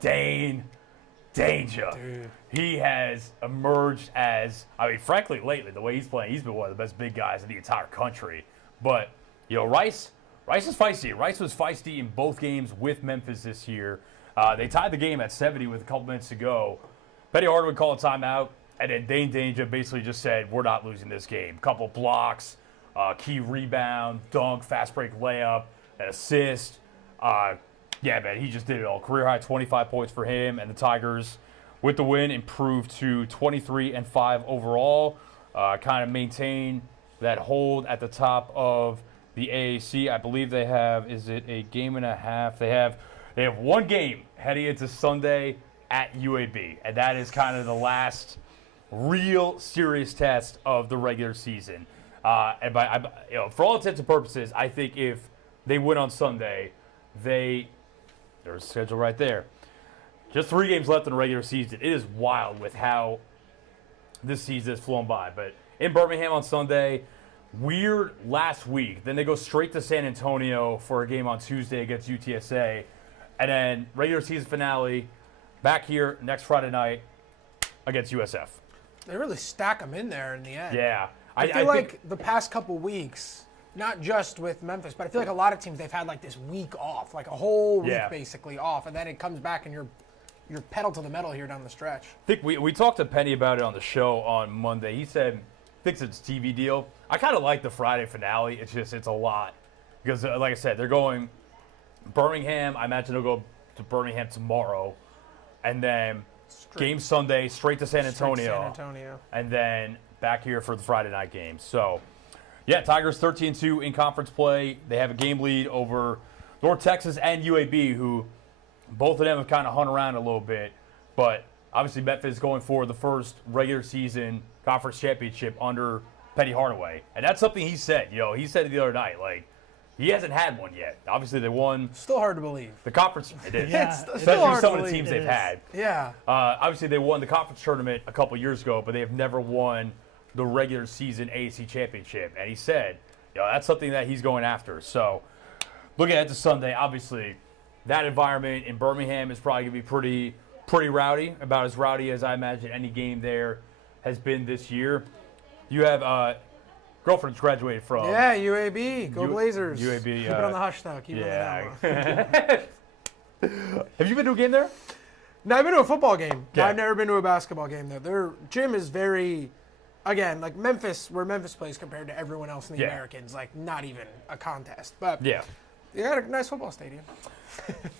Dane Danger. Dude. He has emerged as, frankly, lately, the way he's playing, he's been one of the best big guys in the entire country. But, Rice is feisty. Rice was feisty in both games with Memphis this year. They tied the game at 70 with a couple minutes to go. Petty Hardaway called a timeout, and then Dane Danger basically just said, we're not losing this game. Couple blocks, key rebound, dunk, fast break layup, an assist. Yeah, man, he just did it all. Career high 25 points for him, and the Tigers, with the win, improved to 23-5 overall. Kind of maintain that hold at the top of the AAC. I believe they have, is it a game and a half? They have one game heading into Sunday at UAB, and that is kind of the last real serious test of the regular season. And for all intents and purposes, I think if they win on Sunday, there's a schedule right there. Just 3 games left in the regular season. It is wild with how this season has flown by. But in Birmingham on Sunday, weird last week. Then they go straight to San Antonio for a game on Tuesday against UTSA. And then regular season finale back here next Friday night against USF. They really stack them in there in the end. Yeah. I feel like the past couple weeks, not just with Memphis, but I feel like a lot of teams, they've had like this week off, like a whole week basically off, and then it comes back and you're pedal to the metal here down the stretch. I think we talked to Penny about it on the show on Monday. He said, thinks it's a TV deal. I kind of like the Friday finale. It's a lot. Because, like I said, they're going Birmingham. I imagine they'll go to Birmingham tomorrow. And then game Sunday, straight to San Antonio. And then back here for the Friday night game. So, yeah, Tigers 13-2 in conference play. They have a game lead over North Texas and UAB, who both of them have kind of hung around a little bit. But obviously Memphis going for the first regular season conference championship under Petty Hardaway. And that's something he said. He said it the other night. Like, he hasn't had one yet. Obviously, they won. Still hard to believe. The conference. It is. Yeah, especially some of the teams they've had. Yeah. Obviously, they won the conference tournament a couple years ago, but they have never won the regular season AAC championship. And he said, that's something that he's going after. So, looking ahead to Sunday, obviously, that environment in Birmingham is probably going to be pretty rowdy, about as rowdy as I imagine any game there has been this year. You have girlfriend's graduated from. Yeah, UAB. Go Blazers. UAB. Keep it on the hush, though. Keep it on the down. Have you been to a game there? No, I've been to a football game. Yeah. I've never been to a basketball game there. Their gym is very, again, like Memphis, where Memphis plays compared to everyone else in the Americans, like not even a contest. But yeah, they got a nice football stadium.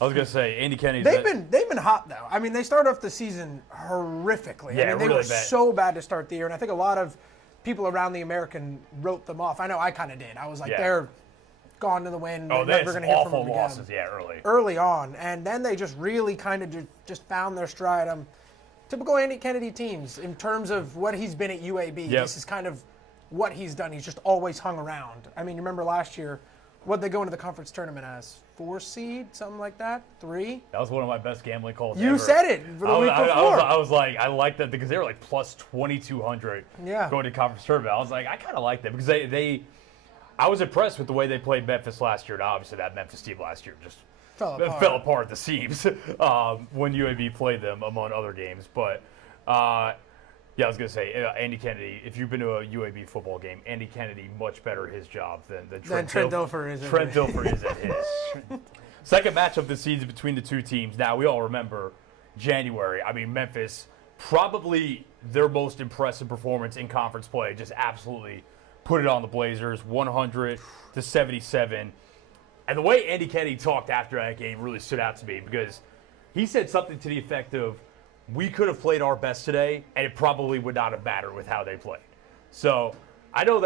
I was gonna say Andy Kennedy's. They've been hot though. I mean, they started off the season horrifically. Yeah, I mean, they really were bad. so bad to start the year, and I think a lot of people around the American wrote them off. I know I kind of did. I was like, they're gone to the wind. Oh, they're that's never going to hear from them again. losses. Yeah, early on, and then they just really kind of just found their stride. Typical Andy Kennedy teams in terms of what he's been at UAB. Yep. This is kind of what he's done. He's just always hung around. I mean, you remember last year, what'd they go into the conference tournament as? 4 seed, something like that? 3? That was one of my best gambling calls You ever. said it for the week before. I was like, I like that because they were like plus 2,200 going to conference tournament. I was like, I kind of like that because I was impressed with the way they played Memphis last year. And obviously, that Memphis team last year just fell apart at the seams when UAB played them, among other games. But, yeah, I was going to say, Andy Kennedy, if you've been to a UAB football game, Andy Kennedy, much better at his job than Trent Dilfer is. Trent Dilfer is at his. Second matchup this season between the two teams. Now, we all remember January. I mean, Memphis, probably their most impressive performance in conference play, just absolutely put it on the Blazers, 100-77. And the way Andy Kennedy talked after that game really stood out to me because he said something to the effect of, we could have played our best today, and it probably would not have mattered with how they played. So I know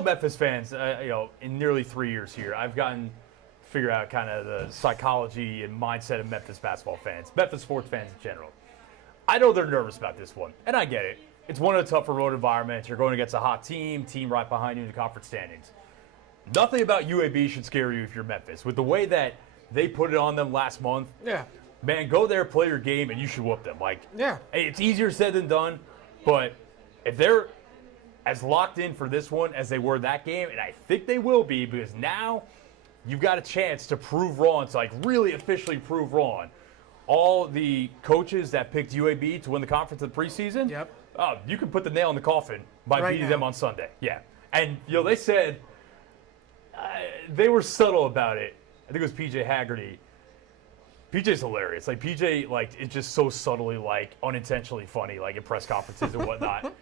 Memphis fans, in nearly 3 years here, I've gotten to figure out kind of the psychology and mindset of Memphis basketball fans, Memphis sports fans in general. I know they're nervous about this one, and I get it. It's one of the tougher road environments. You're going against a hot team right behind you in the conference standings. Nothing about UAB should scare you if you're Memphis. With the way that they put it on them last month, man, go there, play your game, and you should whoop them. It's easier said than done, but if they're as locked in for this one as they were that game, and I think they will be, because now you've got a chance to prove wrong, to really officially prove wrong. all the coaches that picked UAB to win the conference in the preseason, Yep. You can put the nail in the coffin by Right beating now. them on Sunday. Yeah. And, they said they were subtle about it. I think it was PJ Haggerty. PJ's hilarious. Like, PJ, is just so subtly, unintentionally funny, in press conferences and whatnot.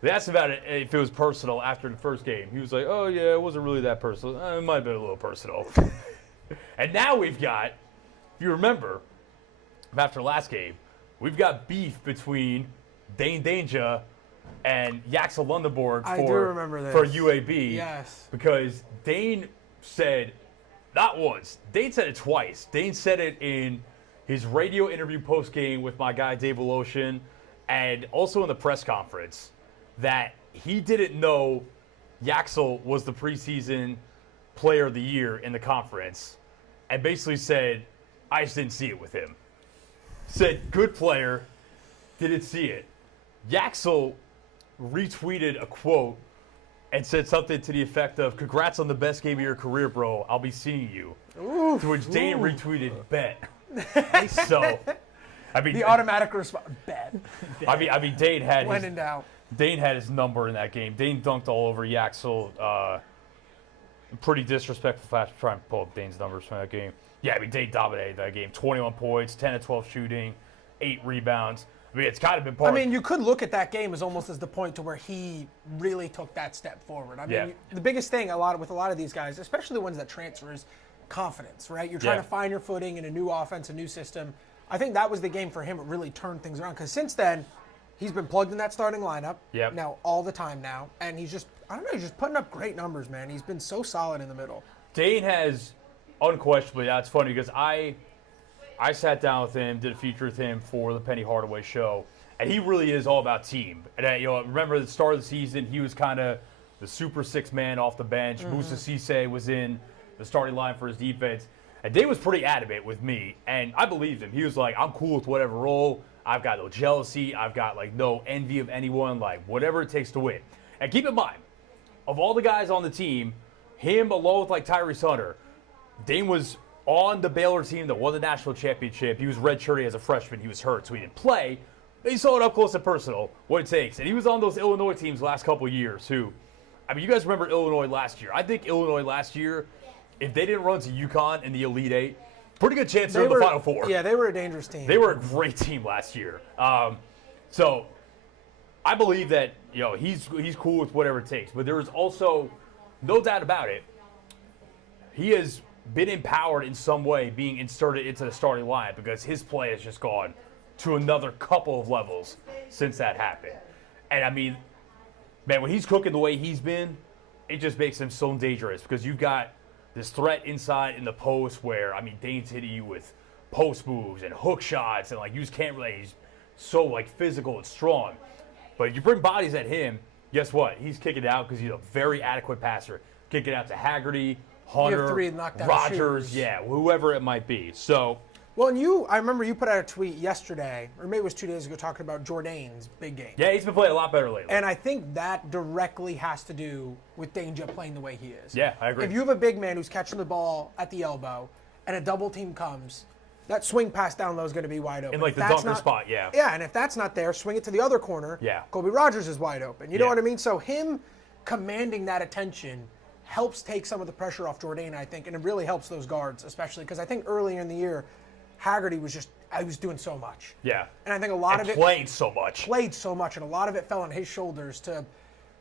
They asked about it if it was personal after the first game. He was like, oh, yeah, it wasn't really that personal. It might have been a little personal. And now we've got, if you remember, after last game, we've got beef between Dane Danger and Yaxel Lundeborg I do remember for this. UAB. Yes. Because Dane said, not once, Dane said it twice. Dane said it in his radio interview post-game with my guy Dave Voloshin, and also in the press conference, that he didn't know Yaxel was the preseason player of the year in the conference, and basically said, I just didn't see it with him. Said, good player, didn't see it. Yaxel retweeted a quote and said something to the effect of, congrats on the best game of your career, bro. I'll be seeing you. Ooh, to which Dane retweeted, bet. So, I mean, the automatic response. Bet. I mean, Dane had When in doubt. Dane had his number in that game. Dane dunked all over Yaxel. Pretty disrespectful fast trying to pull up Dane's numbers from that game. Yeah, I mean, Dane dominated that game. 21 points, 10 of 12 shooting, 8 rebounds. I mean, it's kind of been part I mean, you could look at that game as almost as the point to where he really took that step forward. I mean, the biggest thing with a lot of these guys, especially the ones that transfer, is confidence, right? You're trying to find your footing in a new offense, a new system. I think that was the game for him. It really turned things around because since then, he's been plugged in that starting lineup now all the time now, and he's just, I don't know, he's just putting up great numbers, man. He's been so solid in the middle. Dane has unquestionably, that's funny because I sat down with him, did a feature with him for the Penny Hardaway show, and he really is all about team. And remember at the start of the season, he was kind of the super six man off the bench. Moussa Cisse was in the starting line for his defense, and Dane was pretty adamant with me, and I believed him. He was like, I'm cool with whatever role. I've got no jealousy. I've got no envy of anyone. Whatever it takes to win. And keep in mind, of all the guys on the team, him along with Tyrese Hunter, Dane was on the Baylor team that won the national championship. He was redshirting as a freshman. He was hurt, so he didn't play. But he saw it up close and personal, what it takes. And he was on those Illinois teams last couple of years who, I mean, you guys remember Illinois last year. I think Illinois last year, if they didn't run to UConn in the Elite Eight, pretty good chance they're in the Final Four. Yeah, they were a dangerous team. They were a great team last year. So I believe that he's cool with whatever it takes. But there is also no doubt about it. He has been empowered in some way being inserted into the starting line because his play has just gone to another couple of levels since that happened. And I mean, man, when he's cooking the way he's been, it just makes him so dangerous because you've got this threat inside in the post where, I mean, Dane's hitting you with post moves and hook shots and you just can't really, he's so physical and strong. But you bring bodies at him, guess what? He's kicking it out because he's a very adequate passer. Kick it out to Haggerty, Hunter, Rogers, whoever it might be. So, well, and I remember you put out a tweet yesterday, or maybe it was 2 days ago, talking about Jourdain's big game. Yeah, he's been playing a lot better lately. And I think that directly has to do with Danger playing the way he is. Yeah, I agree. If you have a big man who's catching the ball at the elbow and a double team comes, that swing pass down low is going to be wide open. In the dunker spot, yeah. Yeah, and if that's not there, swing it to the other corner. Yeah. Kobe Rogers is wide open. You know what I mean? So him commanding that attention helps take some of the pressure off Jourdain, I think, and it really helps those guards, especially because I think earlier in the year, Haggerty was doing so much. Yeah. And I think a lot of it played so much, and a lot of it fell on his shoulders to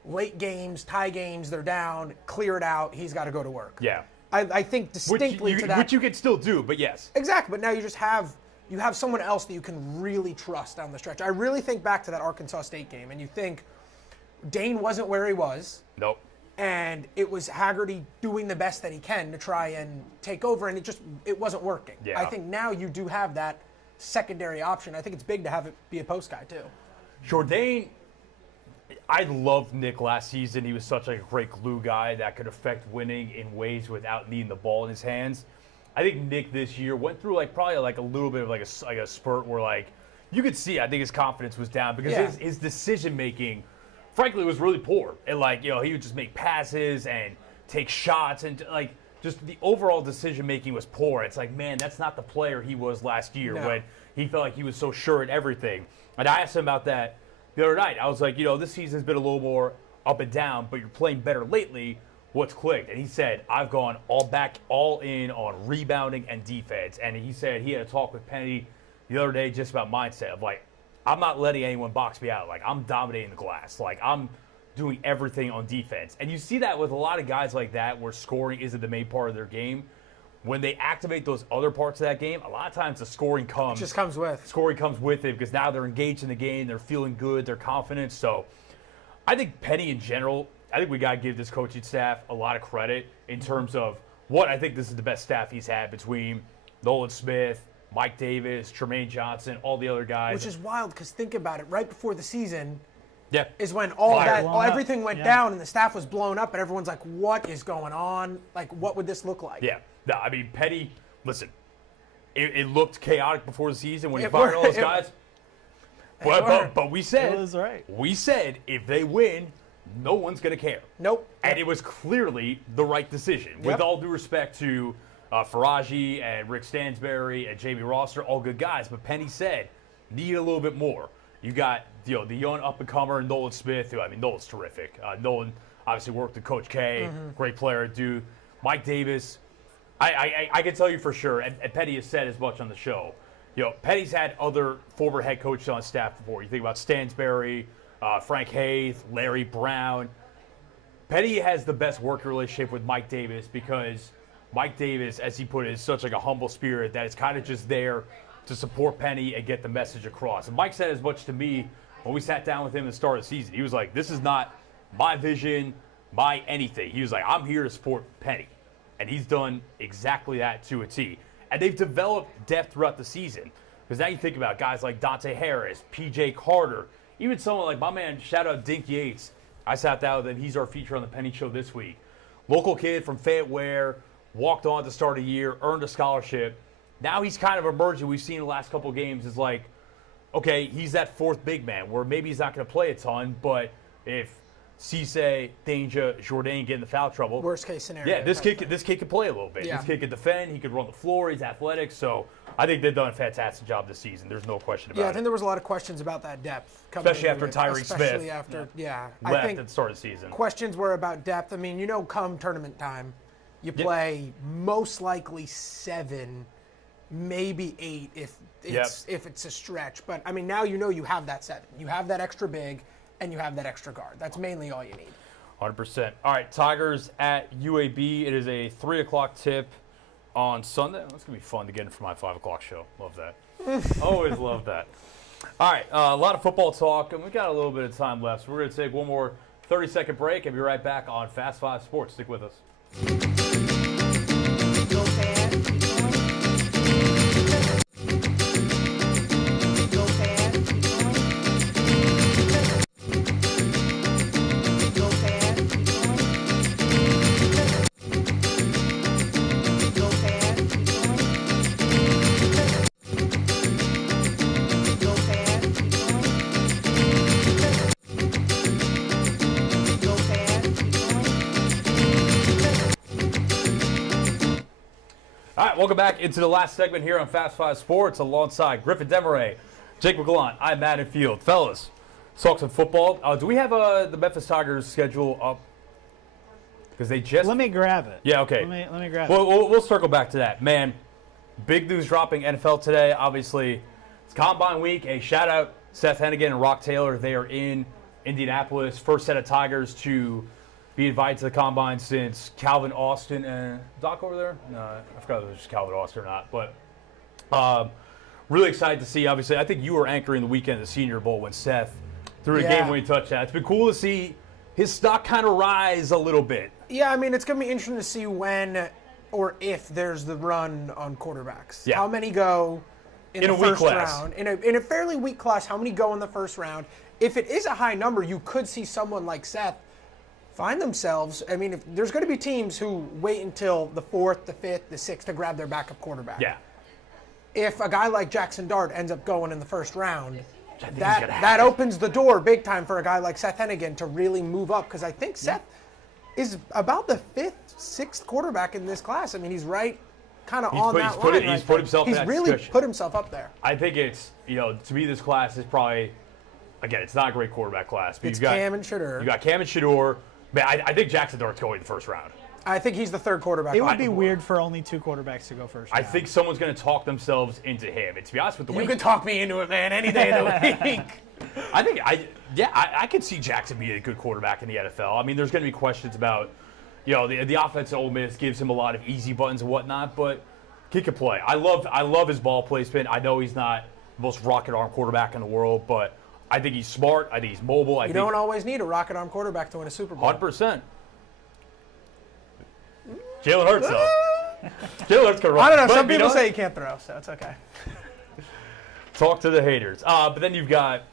late games, tie games, they're down, clear it out, he's got to go to work. Yeah. I think distinctly to that. Which you could still do, but yes. Exactly, but now you just have someone else that you can really trust down the stretch. I really think back to that Arkansas State game, and you think Dane wasn't where he was. Nope. And it was Haggerty doing the best that he can to try and take over, and it wasn't working. Yeah. I think now you do have that secondary option. I think it's big to have it be a post guy, too. Jourdain, I loved Nick last season. He was such a great glue guy that could affect winning in ways without needing the ball in his hands. I think Nick this year went through probably a little bit of a spurt where you could see, I think his confidence was down because his decision making, frankly, was really poor. And he would just make passes and take shots and just the overall decision-making was poor. It's like, man, that's not the player he was last year when he felt like he was so sure at everything. And I asked him about that the other night. I was like, this season's been a little more up and down, but you're playing better lately. What's clicked? And he said, I've gone all in on rebounding and defense. And he said he had a talk with Penny the other day just about mindset of like, I'm not letting anyone box me out. Like, I'm dominating the glass. Like, I'm doing everything on defense. And you see that with a lot of guys like that where scoring isn't the main part of their game. When they activate those other parts of that game, a lot of times the scoring comes. It just comes with. Scoring comes with it because now they're engaged in the game. They're feeling good. They're confident. So I think Penny in general, I think we got to give this coaching staff a lot of credit in terms of what I think this is the best staff he's had between Nolan Smith, Mike Davis, Tremaine Johnson, all the other guys. Which is wild because think about it. Right before the season is when everything went down and the staff was blown up and everyone's like, what is going on? Like, what would this look like? Yeah. No, I mean, Penny, listen, it looked chaotic before the season when he fired all those guys. But we said, it was right. We said if they win, no one's going to care. Nope. And it was clearly the right decision. Yep. With all due respect to Faraji and Rick Stansberry and Jamie Rosser, all good guys. But Penny said, need a little bit more. You got the young up-and-comer Nolan Smith, who, I mean, Nolan's terrific. Nolan obviously worked with Coach K, great player, dude. Mike Davis, I can tell you for sure, and Penny has said as much on the show, Penny's had other former head coaches on staff before. You think about Stansberry, Frank Haith, Larry Brown. Penny has the best working relationship with Mike Davis because Mike Davis, as he put it, is such like a humble spirit that is kind of just there to support Penny and get the message across. And Mike said as much to me when we sat down with him at the start of the season. He was like, this is not my vision, my anything. He was like, I'm here to support Penny. And he's done exactly that to a T. And they've developed depth throughout the season. Because now you think about guys like Dante Harris, P.J. Carter, even someone like my man, shout out Dink Yates. I sat down with him. He's our feature on the Penny Show this week. Local kid from Fayette Ware, walked on to start a year, earned a scholarship. Now he's kind of emerging. We've seen the last couple games is like, okay, he's that fourth big man where maybe he's not going to play a ton, but if Cisse, Danger, Jourdain get in the foul trouble. Worst case scenario. Yeah, this kid could play a little bit. Yeah. This kid could defend. He could run the floor. He's athletic. So I think they've done a fantastic job this season. There's no question about it. Yeah, I think there was a lot of questions about that depth. Especially after Tyree Smith. Especially after, left I think at the start of the season. Questions were about depth. I mean, come tournament time, you play most likely 7, maybe 8 if it's a stretch. But, I mean, now you have that 7. You have that extra big. And you have that extra guard. That's mainly all you need. 100%. All right, Tigers at UAB. It is a 3 o'clock tip on Sunday. That's going to be fun to get in for my 5 o'clock show. Love that. Always love that. All right, a lot of football talk, and we got a little bit of time left. So we're going to take one more 30-second break and be right back on Fast 5 Sports. Stick with us. Go fast, keep going. Go fast, keep going. Go fast, keep going. Go fast, keep going. Go fast, keep going. Go fast, keep going. All right, welcome back into the last segment here on Fast 5 Sports alongside Griffin Demaray, Jake McGlone. I'm Matt Field. Fellas, let's talk some football. Do we have the Memphis Tigers schedule up? Because they just... Let me grab it. Yeah, okay. Let me grab it. We'll circle back to that. Man, big news dropping NFL today. Obviously, it's Combine Week. A shout-out Seth Hennigan and Rock Taylor. They are in Indianapolis. First set of Tigers to be invited to the Combine since Calvin Austin and Doc over there? No, I forgot if it was just Calvin Austin or not. But really excited to see, obviously. I think you were anchoring the weekend of the Senior Bowl when Seth threw a game-winning touchdown. It's been cool to see his stock kind of rise a little bit. Yeah, I mean, it's going to be interesting to see when or if there's the run on quarterbacks. Yeah. How many go in the a weak first class. round? In a fairly weak class, how many go in the first round? If it is a high number, you could see someone like Seth find themselves. I mean, if there's going to be teams who wait until the 4th, the 5th, the 6th to grab their backup quarterback. Yeah. If a guy like Jackson Dart ends up going in the first round, that opens the door big time for a guy like Seth Hennigan to really move up, because I think Seth is about the 5th, 6th quarterback in this class. I mean, he's right kind of on that line. He's put himself in that really discussion. put himself up there. I think it's, to me, this class is probably, again, it's not a great quarterback class. But It's Cam and Shedeur. You got Cam and Shedeur. Man, I think Jackson Dart's going in the first round. I think he's the 3rd quarterback. It would be weird for only 2 quarterbacks to go first round. I think someone's going to talk themselves into him. And to be honest with the way You could talk me into it, man, any day of the week. I could see Jackson being a good quarterback in the NFL. I mean, there's going to be questions about, the offense at Ole Miss gives him a lot of easy buttons and whatnot, but he can play. I love his ball placement. I know he's not the most rocket arm quarterback in the world, but I think he's smart. I think he's mobile. You don't always need a rocket arm quarterback to win a Super Bowl. 100%. Jalen Hurts, though. Jalen Hurts can run. I don't know. But, Some people say he can't throw, so it's okay. Talk to the haters. But then you've got,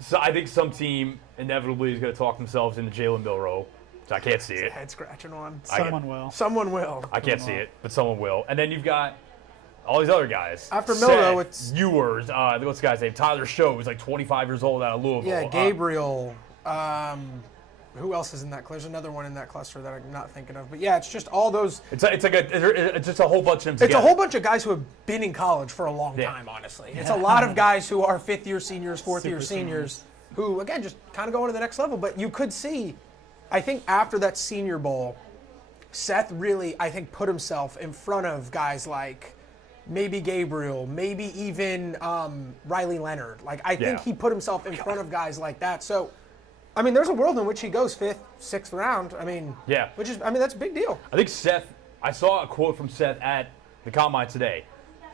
so I think some team inevitably is going to talk themselves into Jalen Milroe. So I can't see it. Head scratching one. Someone will. Someone will. I can't see it, but someone will. And then you've got all these other guys. After Milroe, it's Ewers. What's the guy's name? Tyler Show, who's like 25 years old out of Louisville. Yeah, Gabriel. Who else is in that cluster? There's another one in that cluster that I'm not thinking of. But yeah, it's just all those. It's just a whole bunch of them together. It's a whole bunch of guys who have been in college for a long time, honestly. It's a lot of guys who are 5th-year seniors, 4th-year seniors, who, again, just kind of going to the next level. But you could see, I think after that Senior Bowl, Seth really, I think, put himself in front of guys like maybe Gabriel, maybe even Riley Leonard. Like, I think he put himself in front of guys like that. So, I mean, there's a world in which he goes 5th, 6th round. I mean, that's a big deal. I think Seth, I saw a quote from Seth at the Combine today.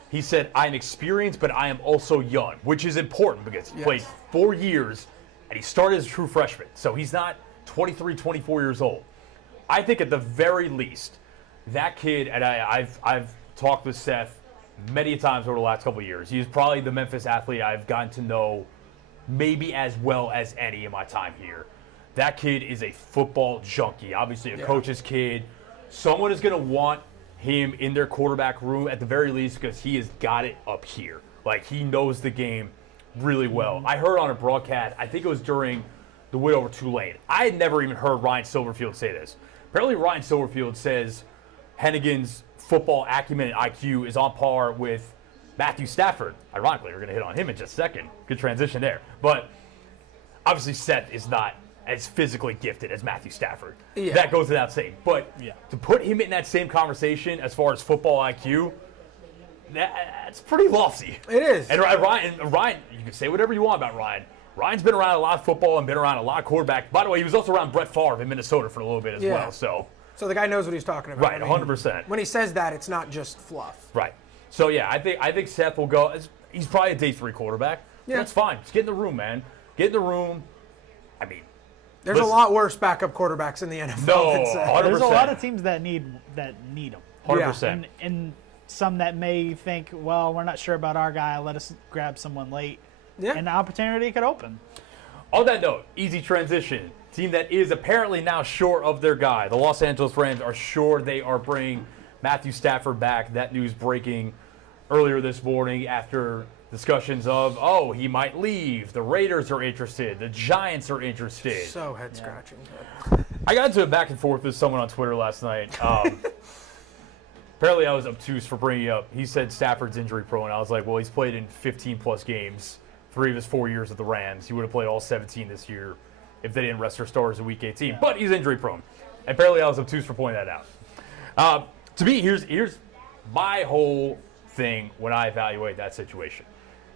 He said, "I'm experienced, but I am also young," which is important because he played 4 years and he started as a true freshman. So he's not 23, 24 years old. I think at the very least, that kid, and I've talked with Seth many times over the last couple of years. He's probably the Memphis athlete I've gotten to know maybe as well as any in my time here. That kid is a football junkie, obviously a coach's kid. Someone is going to want him in their quarterback room at the very least because he has got it up here. Like, he knows the game really well. I heard on a broadcast, I think it was during the win over Tulane. I had never even heard Ryan Silverfield say this. Apparently Ryan Silverfield says Hennigan's football acumen and IQ is on par with Matthew Stafford. Ironically, we're going to hit on him in just a second. Good transition there. But obviously Seth is not as physically gifted as Matthew Stafford. Yeah. That goes without saying. But to put him in that same conversation as far as football IQ, that's pretty lofty. It is. And Ryan, you can say whatever you want about Ryan. Ryan's been around a lot of football and been around a lot of quarterbacks. By the way, he was also around Brett Favre in Minnesota for a little bit as well. So the guy knows what he's talking about. Right, 100%. When he says that, it's not just fluff. Right. So, I think Seth will go. He's probably a day 3 quarterback. Yeah. That's fine. Just get in the room, man. Get in the room. I mean, there's a lot worse backup quarterbacks in the NFL. No, 100%. There's a lot of teams that need them. 100%. And some that may think, well, we're not sure about our guy. Let us grab someone late. Yeah. And the opportunity could open. On that note, easy transition. Team that is apparently now short of their guy. The Los Angeles Rams are sure they are bringing Matthew Stafford back. That news breaking earlier this morning after discussions of, he might leave. The Raiders are interested. The Giants are interested. So head-scratching. I got into a back and forth with someone on Twitter last night. Apparently I was obtuse for bringing up. He said Stafford's injury prone. I was like, well, he's played in 15-plus games, 3 of his 4 years with the Rams. He would have played all 17 this year if they didn't rest their stars in Week 18. But he's injury prone. And apparently I was obtuse for pointing that out. To me, here's my whole thing when I evaluate that situation.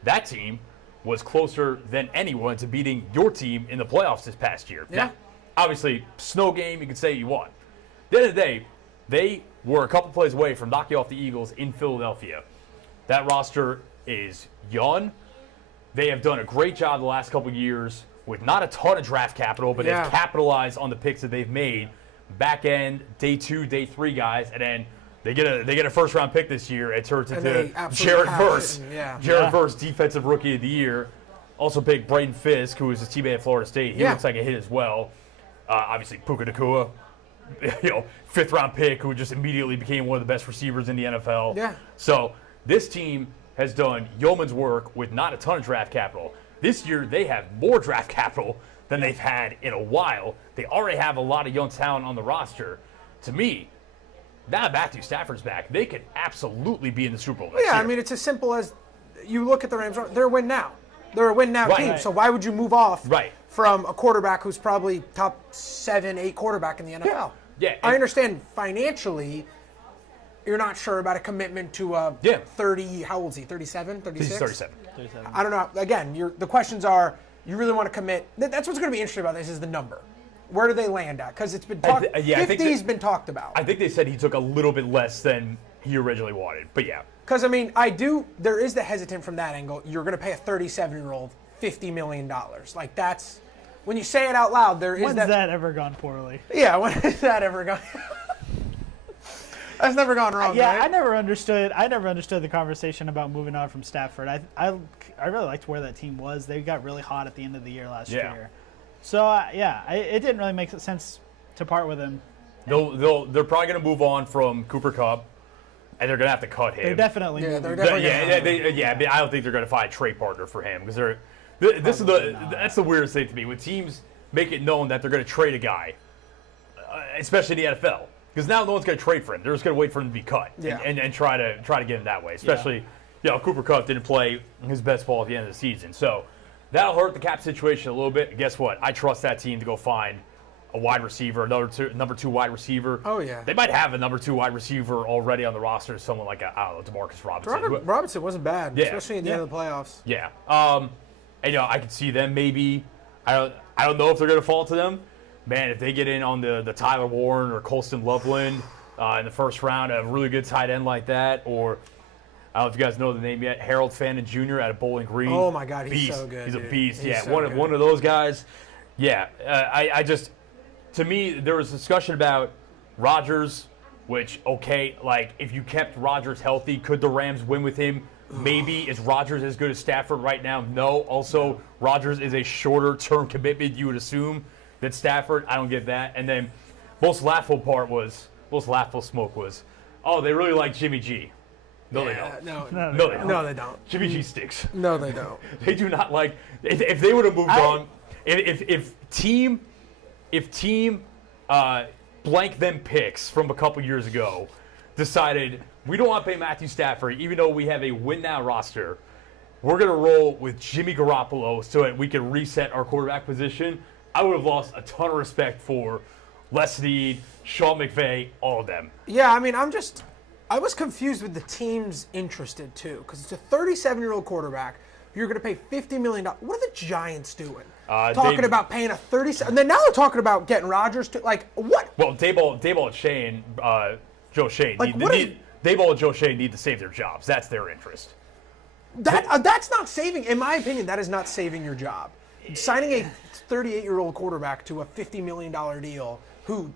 That team was closer than anyone to beating your team in the playoffs this past year. Yeah. Now, obviously, snow game, you could say you won. At the end of the day, they were a couple plays away from knocking off the Eagles in Philadelphia. That roster is young. They have done a great job the last couple years with not a ton of draft capital, but they've capitalized on the picks that they've made. Back end, day 2, day 3 guys, and then they get a first round pick this year. It turns into Jared Verse. Jared Verse, defensive rookie of the year. Also picked Braden Fisk, who was his teammate at Florida State. He looks like a hit as well. Obviously Puka Nacua, 5th round pick who just immediately became one of the best receivers in the NFL. Yeah. So this team has done yeoman's work with not a ton of draft capital. This year they have more draft capital than they've had in a while. They already have a lot of young talent on the roster. To me, now Matthew Stafford's back, they could absolutely be in the Super Bowl next year. I mean, it's as simple as you look at the Rams. They're a win now. They're a win now Right. team. Right. So why would you move off Right. from a quarterback who's probably top 7, 8 quarterback in the NFL? Yeah, I and- understand financially, you're not sure about a commitment to a 30. How old is he? 37, 36? He's 37. I don't know. Again, the questions are, you really want to commit. That's what's going to be interesting about this is the number. Where do they land at? Because it's been talked. I think 50's been talked about. I think they said he took a little bit less than he originally wanted, but yeah. Because, I mean, there is the hesitant from that angle. You're going to pay a 37-year-old $50 million. Like, that's, when you say it out loud, there is When's that ever gone poorly? Yeah, when has that ever gone? That's never gone wrong, Yeah, right? I never understood the conversation about moving on from Stafford. I really liked where that team was. They got really hot at the end of the year last year. So, it didn't really make sense to part with him. Mm-hmm. They're probably going to move on from Cooper Kupp, and they're going to have to cut him. They're definitely moving. they're definitely But I don't think they're going to find a trade partner for him because that's the weirdest thing to me when teams make it known that they're going to trade a guy, especially in the NFL. Because now no one's going to trade for him. They're just going to wait for him to be cut and try to get him that way. Especially, Cooper Kupp didn't play his best ball at the end of the season. So that'll hurt the cap situation a little bit. And guess what? I trust that team to go find a wide receiver, number two wide receiver. Oh, yeah. They might have a number 2 wide receiver already on the roster. Someone like, DeMarcus Robinson. Robinson wasn't bad, Yeah. especially in the end of the playoffs. Yeah. And, I could see them maybe. I don't know if they're going to fall to them. Man, if they get in on the Tyler Warren or Colston Loveland in the first round, a really good tight end like that, or I don't know if you guys know the name yet, Harold Fannin Jr. out of Bowling Green. Oh, my God, he's beast. so good. He's a dude. beast. He's so one good. of those guys. Yeah, to me, there was discussion about Rodgers, which, okay, like, if you kept Rodgers healthy, could the Rams win with him? Maybe. Is Rodgers as good as Stafford right now? No. Also, Rodgers is a shorter-term commitment, you would assume, than Stafford. I don't get that. And then most laughable smoke was, oh, they really like Jimmy G. No, they don't. No, they don't. Jimmy G stinks. No, they don't. They do not like. If they would have moved on, if team blank them picks from a couple years ago decided we don't want to pay Matthew Stafford, even though we have a win now roster, we're gonna roll with Jimmy Garoppolo so that we can reset our quarterback position, I would have lost a ton of respect for Les Snead, Sean McVay, all of them. Yeah, I mean, I was confused with the teams interested, too, because it's a 37-year-old quarterback. You're going to pay $50 million. What are the Giants doing? Talking about paying a 37. And then now they're talking about getting Rodgers to, like, what? Well, Daboll and Shane, Joe Shane, Like, Daboll and Joe Shane need to save their jobs. That's their interest. That's not saving, in my opinion, that is not saving your job. Signing a 38-year-old quarterback to a $50 million deal who,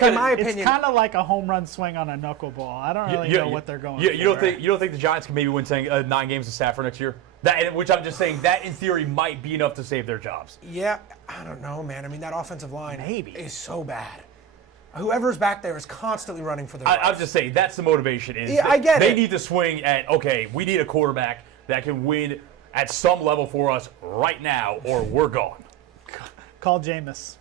in my opinion, It's kind of like a home run swing on a knuckleball. I don't really know what they're going for. You don't think the Giants can maybe win 9 games with Stafford next year? Which I'm just saying that in theory might be enough to save their jobs. Yeah, I don't know, man. I mean, that offensive line Maybe. is so bad. Whoever's back there is constantly running for their life. I'm just saying that's the motivation. I get it. They need to swing at, okay, we need a quarterback that can win at some level for us right now, or we're gone. Call Jameis.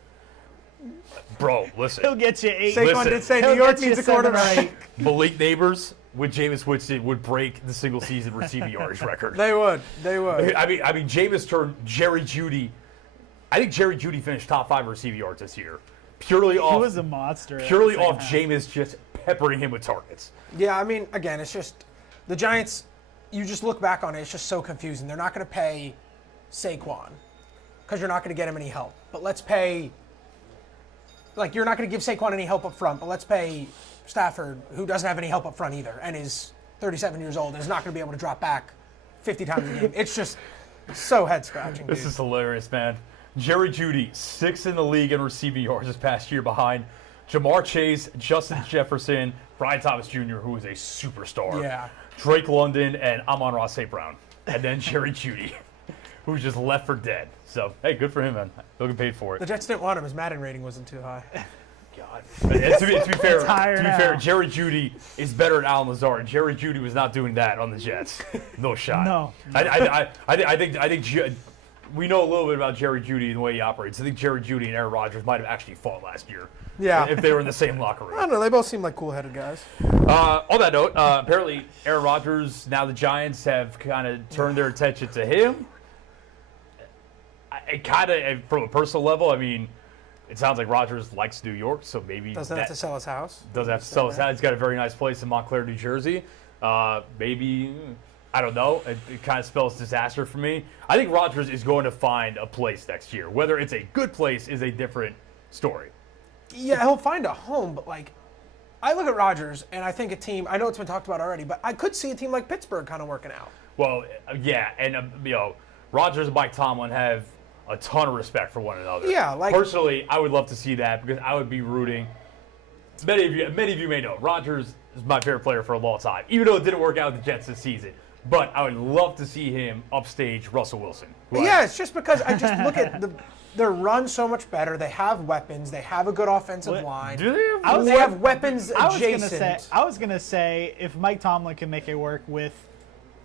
Bro, listen. He'll get you 8. Saquon did say New York needs a quarterback. Malik Neighbors with Jameis Winston would break the single season receiving yardage record. They would. I mean, Jameis turned Jerry Jeudy. I think Jerry Jeudy finished top 5 receiving yards this year, purely He off. was a monster. Purely off Jameis just peppering him with targets. Yeah, I mean, again, it's just the Giants. You just look back on it; it's just so confusing. They're not going to pay Saquon because you're not going to get him any help. But let's pay. Like, you're not going to give Saquon any help up front, but let's pay Stafford, who doesn't have any help up front either, and is 37 years old and is not going to be able to drop back 50 times a game. It's just so head-scratching, dude. This is hilarious, man. Jerry Jeudy, 6th in the league in receiving yards this past year behind Jamar Chase, Justin Jefferson, Brian Thomas Jr., who is a superstar. Yeah. Drake London, and Amon-Ra St. Brown. And then Jerry Jeudy, who's just left for dead. So, hey, good for him, man. He'll get paid for The it. Jets didn't want him. His Madden rating wasn't too high. God. And to be fair, now. Jerry Jeudy is better than Alan Lazard. Jerry Jeudy was not doing that on the Jets. No shot. No. I think we know a little bit about Jerry Jeudy and the way he operates. I think Jerry Jeudy and Aaron Rodgers might have actually fought last year. Yeah. If they were in the same locker room. I don't know. They both seem like cool-headed guys. On that note, apparently Aaron Rodgers, now the Giants have kind of turned their attention to him. It kind of, from a personal level, I mean, it sounds like Rodgers likes New York, so maybe Doesn't have to sell his house. Doesn't have to sell his house. He's got a very nice place in Montclair, New Jersey. Maybe, I don't know. It kind of spells disaster for me. I think Rodgers is going to find a place next year. Whether it's a good place is a different story. Yeah, he'll find a home, but like, I look at Rodgers and I think a team. I know it's been talked about already, but I could see a team like Pittsburgh kind of working out. Well, yeah, and Rodgers and Mike Tomlin have a ton of respect for one another. Yeah, like personally, I would love to see that because I would be rooting. Many of you may know Rodgers is my favorite player for a long time, even though it didn't work out with the Jets this season. But I would love to see him upstage Russell Wilson. Yeah, it's just because I just look at their run so much better. They have weapons. They have a good offensive line. Do they have? They have weapons adjacent. I was gonna say if Mike Tomlin can make it work with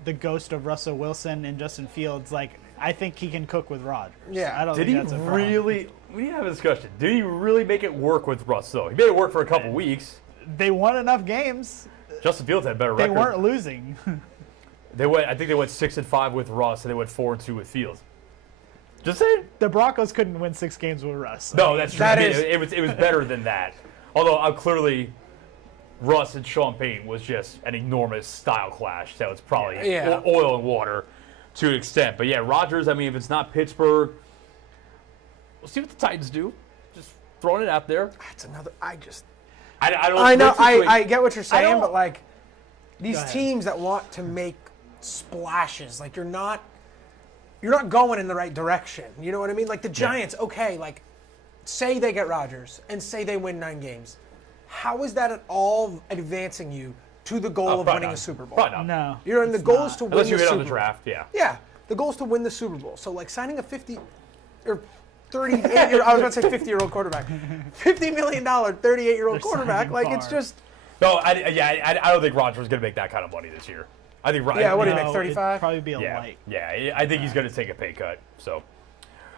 the ghost of Russell Wilson and Justin Fields, like I think he can cook with Rodgers. Yeah. I don't Did think he that's a problem. really? We need to have a discussion. Did he really make it work with Russ though? He made it work for a couple weeks. They won enough games. Justin Fields had a better They record. weren't losing. I think they went 6-5 with Russ, and they went 4-2 with Fields. Just saying. The Broncos couldn't win 6 games with Russ. No, that's true. That it was better than that. Although clearly, Russ and Sean Payton was just an enormous style clash. So it's probably oil and water to an extent. But yeah, Rodgers. I mean, if it's not Pittsburgh, we'll see what the Titans do. Just throwing it out there. That's another. I don't. I know. basically- I get what you're saying, don't- but like Go these ahead. teams that want to make splashes, like you're not going in the right direction. You know what I mean? Like the Giants, okay, like say they get Rodgers and say they win 9 games. How is that at all advancing you to the goal of probably winning not. a Super Bowl? Probably not. No. You're in the it's goal not. is to win Unless the you hit Super on the Bowl. draft, yeah. Yeah, the goal is to win the Super Bowl. So like signing a 50 or 38-year, I was about to say 50-year-old quarterback, $50 million 38-year-old They're quarterback. signing Like it's far. just No, I don't think Rodgers is going to make that kind of money this year. I think. Yeah, what do you No, make, it'd 35? Probably be a Yeah, light. yeah. I think he's going to take a pay cut. So.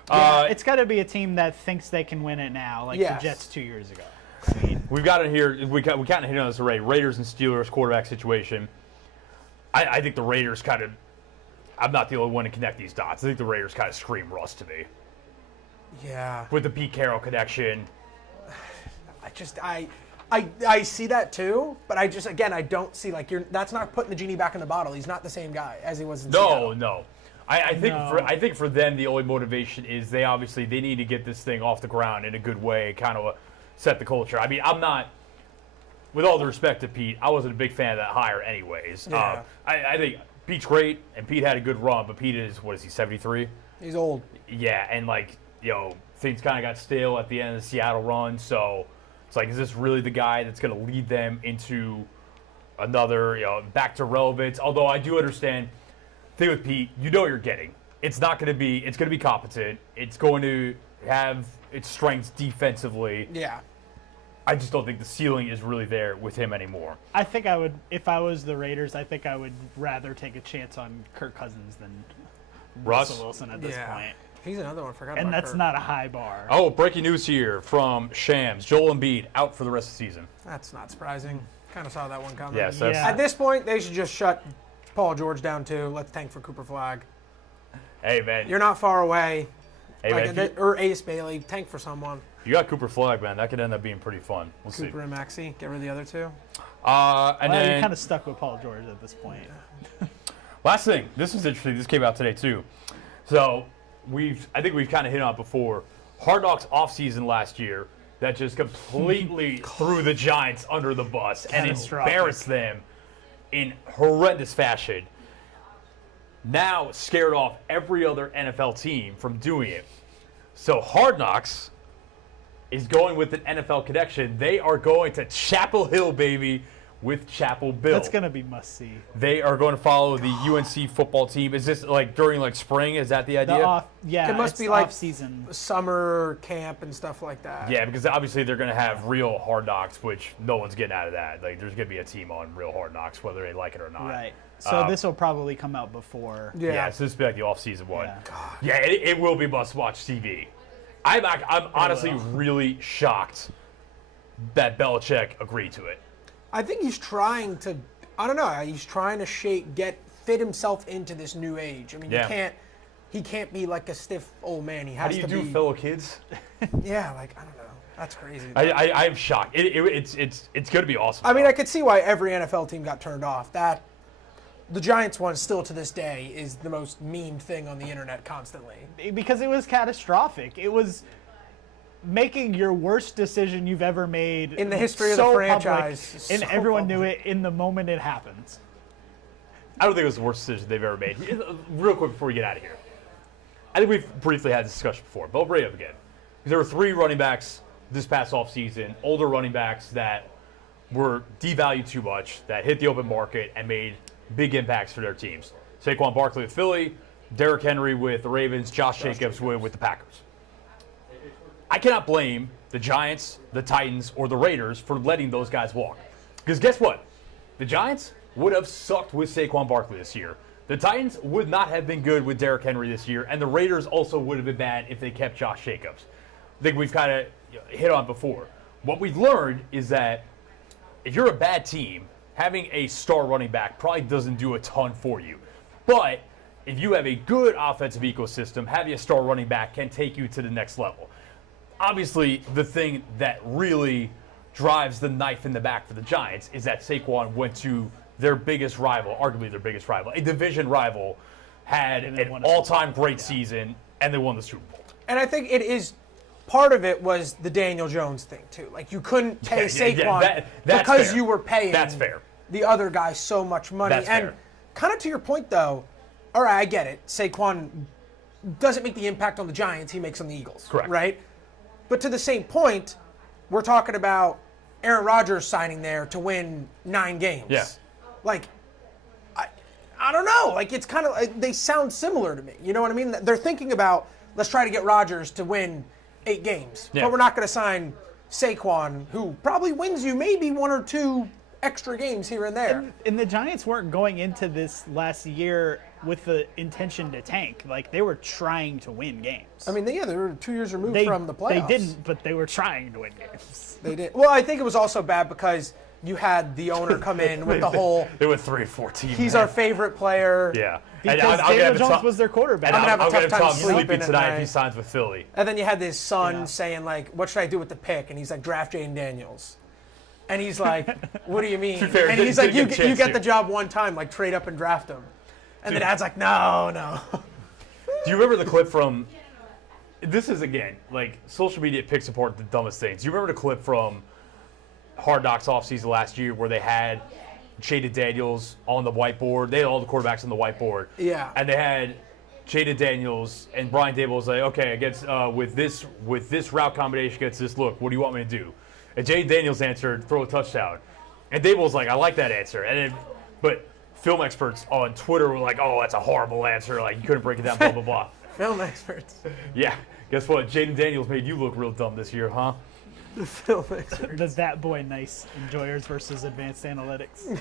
Yeah, it's got to be a team that thinks they can win it now, like Yes. the Jets 2 years ago. I mean, We've got it here. We kind of hit on this already. Raiders and Steelers quarterback situation. I think the Raiders kind of. I'm not the only one to connect these dots. I think the Raiders kind of scream Russ to me yeah. with the Pete Carroll connection. I see that too, but I don't see like that's not putting the genie back in the bottle. He's not the same guy as he was in Seattle. No. I think No. I think for them the only motivation is they need to get this thing off the ground in a good way, kind of set the culture. I mean, I'm not. With all the respect to Pete, I wasn't a big fan of that hire anyways. Yeah. I think Pete's great, and Pete had a good run, but Pete is, what is he, 73? He's old. Yeah, and things kind of got stale at the end of the Seattle run, so it's like, is this really the guy that's going to lead them into another, back to relevance? Although I do understand, thing with Pete, you know what you're getting. It's going to be competent. It's going to have its strengths defensively. Yeah. I just don't think the ceiling is really there with him anymore. I think I would, if I was the Raiders, I think I would rather take a chance on Kirk Cousins than Russell Wilson at this point. He's another one. Forgot And about that's Kirk. not a high bar. Oh, breaking news here from Shams. Joel Embiid out for the rest of the season. That's not surprising. Kind of saw that one coming. Yes, that's, Yeah. At this point, they should just shut Paul George down too. Let's tank for Cooper Flag. Hey, man. You're not far away. Hey, man, Or Ace Bailey. Tank for someone. you got Cooper Flag, man. That could end up being pretty fun. We'll see. Cooper and Maxey. Get rid of the other two. And Well, you're then kind of stuck with Paul George at this point. last thing. This is interesting. This came out today too. So I think we've kind of hit on it before. Hard Knocks offseason last year that just completely threw the Giants under the bus and Catastrophic. embarrassed them in horrendous fashion. Now scared off every other NFL team from doing it. So Hard Knocks is going with an NFL connection. They are going to Chapel Hill, baby, with Chapel Bill. That's gonna be must see. They are going to follow the UNC football team. Is this like during like spring? Is that the idea? Yeah, It must it's be like off-season. summer camp and stuff like that. Yeah, because obviously they're going to have real Hard Knocks, which no one's getting out of that. Like, there's going to be a team on real Hard Knocks, whether they like it or not. Right. So this will probably come out before. Yeah, so this will be like the off-season one. Yeah. Yeah, it will be must-watch TV. I'm honestly really shocked that Belichick agreed to it. I think he's trying to. I don't know. He's trying to fit himself into this new age. I mean, he can't be like a stiff old man. He has How to do you be. do fellow kids? Yeah, like I don't know. That's crazy. I'm shocked. It's going to be awesome. I mean, I could see why every NFL team got turned off. The Giants one, still to this day, is the most memed thing on the internet constantly. Because it was catastrophic. It was making your worst decision you've ever made In the history of so the franchise. public, and So everyone knew public. it in the moment it happens. I don't think it was the worst decision they've ever made. Real quick before we get out of here. I think we've briefly had this discussion before, but I'll bring it up again. Because there were 3 running backs this past offseason, older running backs that were devalued too much, that hit the open market and made big impacts for their teams. Saquon Barkley with Philly, Derrick Henry with the Ravens, Josh Jacobs with the Packers. I cannot blame the Giants, the Titans, or the Raiders for letting those guys walk. Because guess what? The Giants would have sucked with Saquon Barkley this year. The Titans would not have been good with Derrick Henry this year, and the Raiders also would have been bad if they kept Josh Jacobs. I think we've kind of hit on before. What we've learned is that if you're a bad team, having a star running back probably doesn't do a ton for you. But if you have a good offensive ecosystem, having a star running back can take you to the next level. Obviously, the thing that really drives the knife in the back for the Giants is that Saquon went to their biggest rival, arguably their biggest rival, a division rival, had an all-time great season, and they won the Super Bowl. And I think it is part of it was the Daniel Jones thing too. Like you couldn't pay Saquon that's because fair. you were paying That's fair. the other guy so much money. That's and fair. kind of to your point though, all right, I get it. Saquon doesn't make the impact on the Giants he makes on the Eagles. Correct. Right? But to the same point, we're talking about Aaron Rodgers signing there to win 9 games. Yeah. Like, I don't know. Like, it's kind of, they sound similar to me. You know what I mean? They're thinking about, let's try to get Rodgers to win 8 games. Yeah. But we're not going to sign Saquon, who probably wins you maybe 1 or 2 extra games here and there. And the Giants weren't going into this last year with the intention to tank. Like, they were trying to win games. I mean, they were 2 years removed from the playoffs. They didn't, but they were trying to win games. They did. Well, I think it was also bad because you had the owner come in with the whole, They went 3-14. he's our favorite player. Yeah. Because Daniel Jones was their quarterback. I'm gonna have a I'm tough gonna time Tom sleeping sleeping at tonight if night. he signs with Philly. And then you had his son Yeah. saying, like, what should I do with the pick? And he's like, draft Jaden Daniels. And he's like, what do you mean? To be fair, And he's like, didn't get a you chance get to. the job one time, like, trade up and draft him. And the dad's like, no. Do you remember the clip from, this is, again, like, social media picks apart the dumbest things. Do you remember the clip from Hard Knocks offseason last year where they had Jaden Daniels on the whiteboard? They had all the quarterbacks on the whiteboard. Yeah. And they had Jaden Daniels, and Brian Dable was like, okay, against with this route combination against this look, what do you want me to do? And Jaden Daniels answered, throw a touchdown. And Dable was like, I like that answer. But film experts on Twitter were like, oh, that's a horrible answer. Like, you couldn't break it down, blah, blah, blah. Film experts. Yeah. Guess what? Jaden Daniels made you look real dumb this year, huh? Film experts. Does that boy nice enjoyers versus advanced analytics?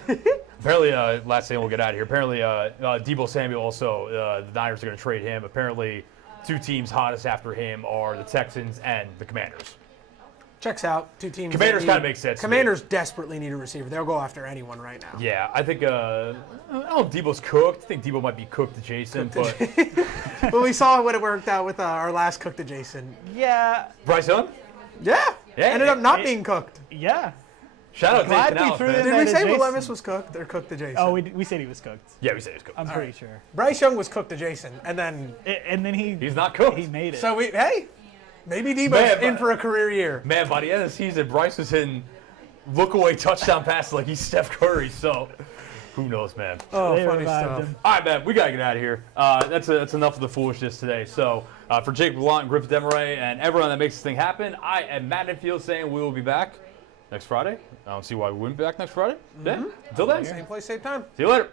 Apparently, last thing we'll get out of here. Apparently, Deebo Samuel also, the Niners are going to trade him. Apparently, 2 teams hottest after him are the Texans and the Commanders. Checks out. 2 teams. Commanders that need- kinda makes sense to me. Commanders desperately need a receiver. They'll go after anyone right now. Yeah, I think, I don't know if Deebo's cooked. I think Deebo might be cooked adjacent, but But we saw what it worked out with our last cooked adjacent. Yeah, Bryce Young? Yeah. Yeah, Ended up not being cooked. yeah. Shout out Glad Dave we Canales, threw man. in Did that we say adjacent. Will Levis was cooked or cooked adjacent? Oh, we said he was cooked. Yeah, we said he's cooked. I'm pretty sure. Bryce Young was cooked adjacent. And then, And then He's not cooked. he made it. so hey, maybe Debo's Man, in but- for a career year. Man, by the end of the season, Bryce was hitting look-away touchdown passes like he's Steph Curry, so who knows, man. Oh, They funny revived stuff. him. All right, man, we got to get out of here. That's enough of the foolishness today. So for Jake Blunt, Griff Demaray, and everyone that makes this thing happen, I am Matt Infield saying we will be back next Friday. I don't see why we wouldn't be back next Friday. Yeah. Until then, Same place, same time. see you later.